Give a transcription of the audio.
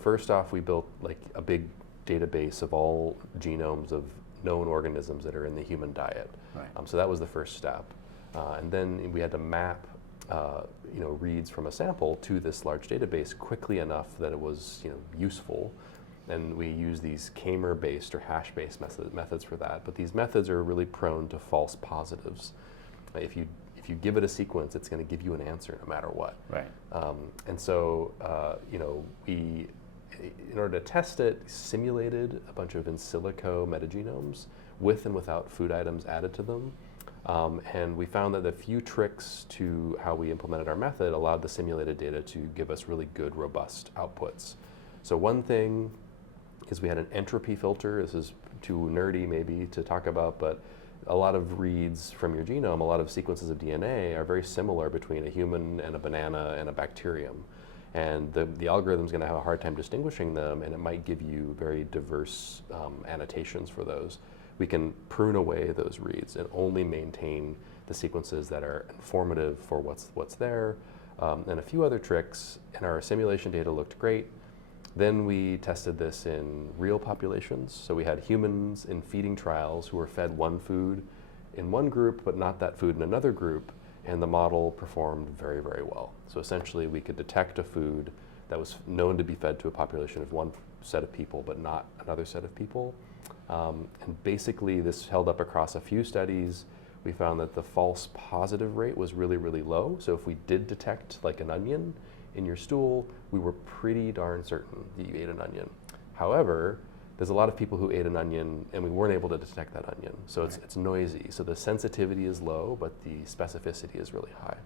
First off, we built like a big database of all genomes of known organisms that are in the human diet. Right. So that was the first step. And then we had to map reads from a sample to this large database quickly enough that it was useful. And we use these k-mer-based or hash-based methods for that. But these methods are really prone to false positives. If you give it a sequence, it's going to give you an answer no matter what. Right. And so we, in order to test it, simulated a bunch of in silico metagenomes with and without food items added to them. And we found that a few tricks to how we implemented our method allowed the simulated data to give us really good, robust outputs. So one thing is we had an entropy filter. This is too nerdy maybe to talk about, but a lot of reads from your genome, a lot of sequences of DNA are very similar between a human and a banana and a bacterium. And the algorithm's going to have a hard time distinguishing them, and it might give you very diverse annotations for those. We can prune away those reads and only maintain the sequences that are informative for what's there. And a few other tricks, and our simulation data looked great. Then we tested this in real populations. So we had humans in feeding trials who were fed one food in one group, but not that food in another group. And the model performed very, very well. So essentially, we could detect a food that was known to be fed to a population of one set of people, but not another set of people. And basically, this held up across a few studies. We found that the false positive rate was really, really low. So if we did detect like an onion in your stool, we were pretty darn certain that you ate an onion. However, there's a lot of people who ate an onion and we weren't able to detect that onion. So it's noisy. So the sensitivity is low, but the specificity is really high.